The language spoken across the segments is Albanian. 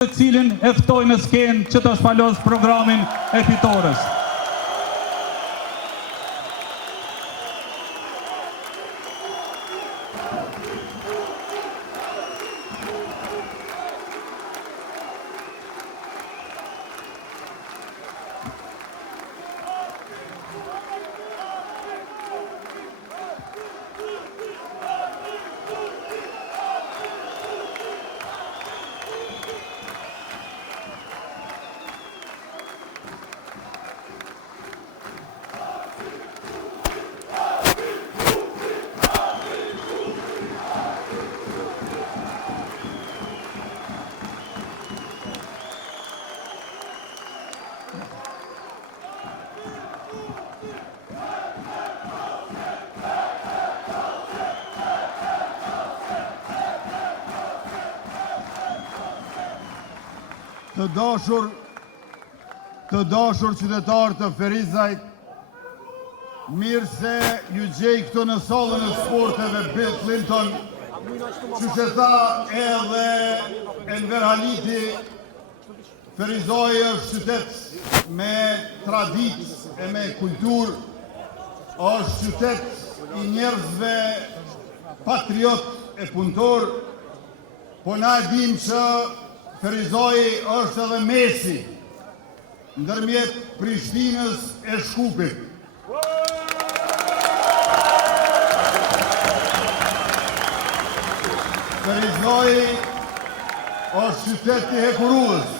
të cilin e ftoj në skenë që të shpalos programin e fitores. Të dashur qytetarë të Ferizajt, mirë se ju gjej këto në sallën e sporteve Bill Clinton, që që tha edhe Enver Haliti, Ferizaj është qytet me tradit e me kultur, është qytet i njerëzve patriot e punëtor, po na e dim që Ferizaj është edhe mesi ndërmjet Prishtinës e Shkupit. Ferizaj është qytet i Hekurullës.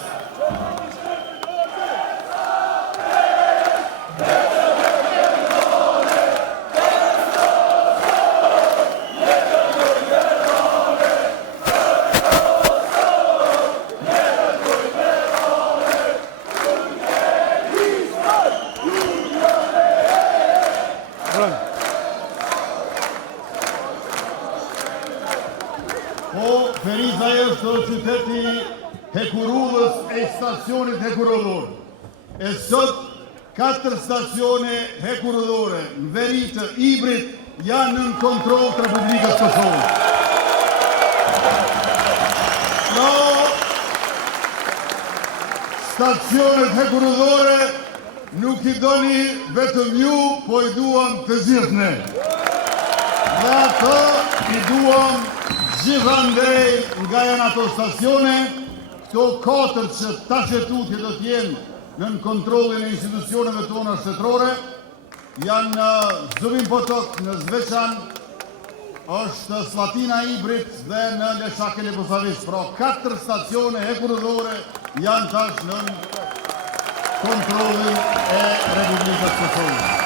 Po, Ferizaj është qyteti Hekurullës e stacionit hekurullor. E sot, 4 stacione hekurullore në veri të Ibrit janë në kontroll të Republikës Kosovës. Pra, stacionet hekurullore nuk i doni vetëm ju, po i duam të gjithë ne. Dhe ato i duam gjithandej nga janë ato stacione, këto 4 që tashëtutje do t'jenë në kontrollin e institucioneve tona shtetërore, janë në Zubin Potok, në Zveçan, është Slatina Ibrit dhe në Leshake Leposaviç. Pra 4 stacione hekurullore janë tash në kontrollin e Republikës Kosovës.